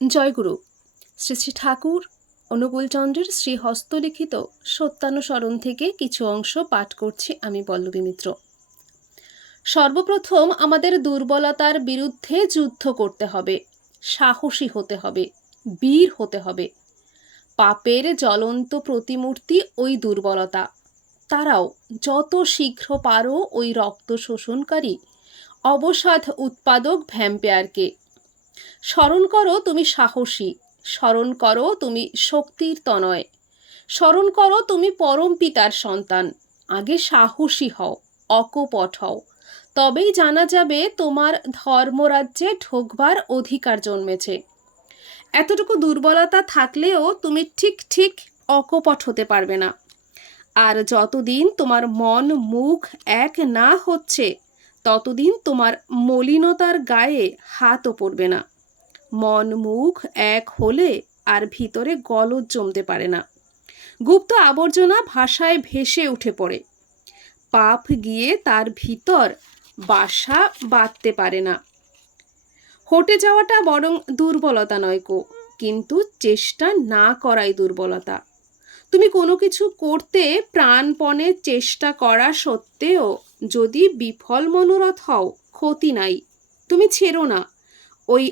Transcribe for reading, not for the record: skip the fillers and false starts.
জয়গুরু। শ্রী শ্রী ঠাকুর অনুকূলচন্দ্রের শ্রী হস্তলিখিত সত্যানুসরণ থেকে কিছু অংশ পাঠ করছি আমি পল্লবী মিত্র। সর্বপ্রথম আমাদের দুর্বলতার বিরুদ্ধে যুদ্ধ করতে হবে, সাহসী হতে হবে, বীর হতে হবে। পাপের জ্বলন্ত প্রতিমূর্তি ওই দুর্বলতা। তারাও যত শীঘ্র পারো ওই রক্ত শোষণকারী অবসাদ উৎপাদক ভ্যাম্পায়ারকে। স্মরণ করো তুমি সাহসী, স্মরণ করো তুমি শক্তির তনয়, স্মরণ করো তুমি পরম পিতার সন্তান। আগে সাহসী হও, অকপট হও, তবেই জানা যাবে তোমার ধর্মরাজ্যে ঢোকবার অধিকার জন্মেছে। এতটুকু দুর্বলতা থাকলেও তুমি ঠিক অকপট হতে পারবে না। আর যতদিন তোমার মন মুখ এক না হচ্ছে ততদিন তোমার মলিনতার গায়ে হাতও পড়বে না। মন মুখ এক হলে আর ভিতরে গলদ জমতে পারে না। গুপ্ত আবর্জনা ভাষায় ভেসে উঠে পড়ে। পাপ গিয়ে তার ভিতর বাসা বাঁধতে পারে না। হটে যাওয়াটা বরং দুর্বলতা নয় কো, কিন্তু চেষ্টা না করাই দুর্বলতা। তুমি কোনো কিছু করতে প্রাণপণে চেষ্টা করা সত্ত্বেও যদি বিফল মনোরথ হও, ক্ষতি নাই। তুমি ছেড়ো না, ওই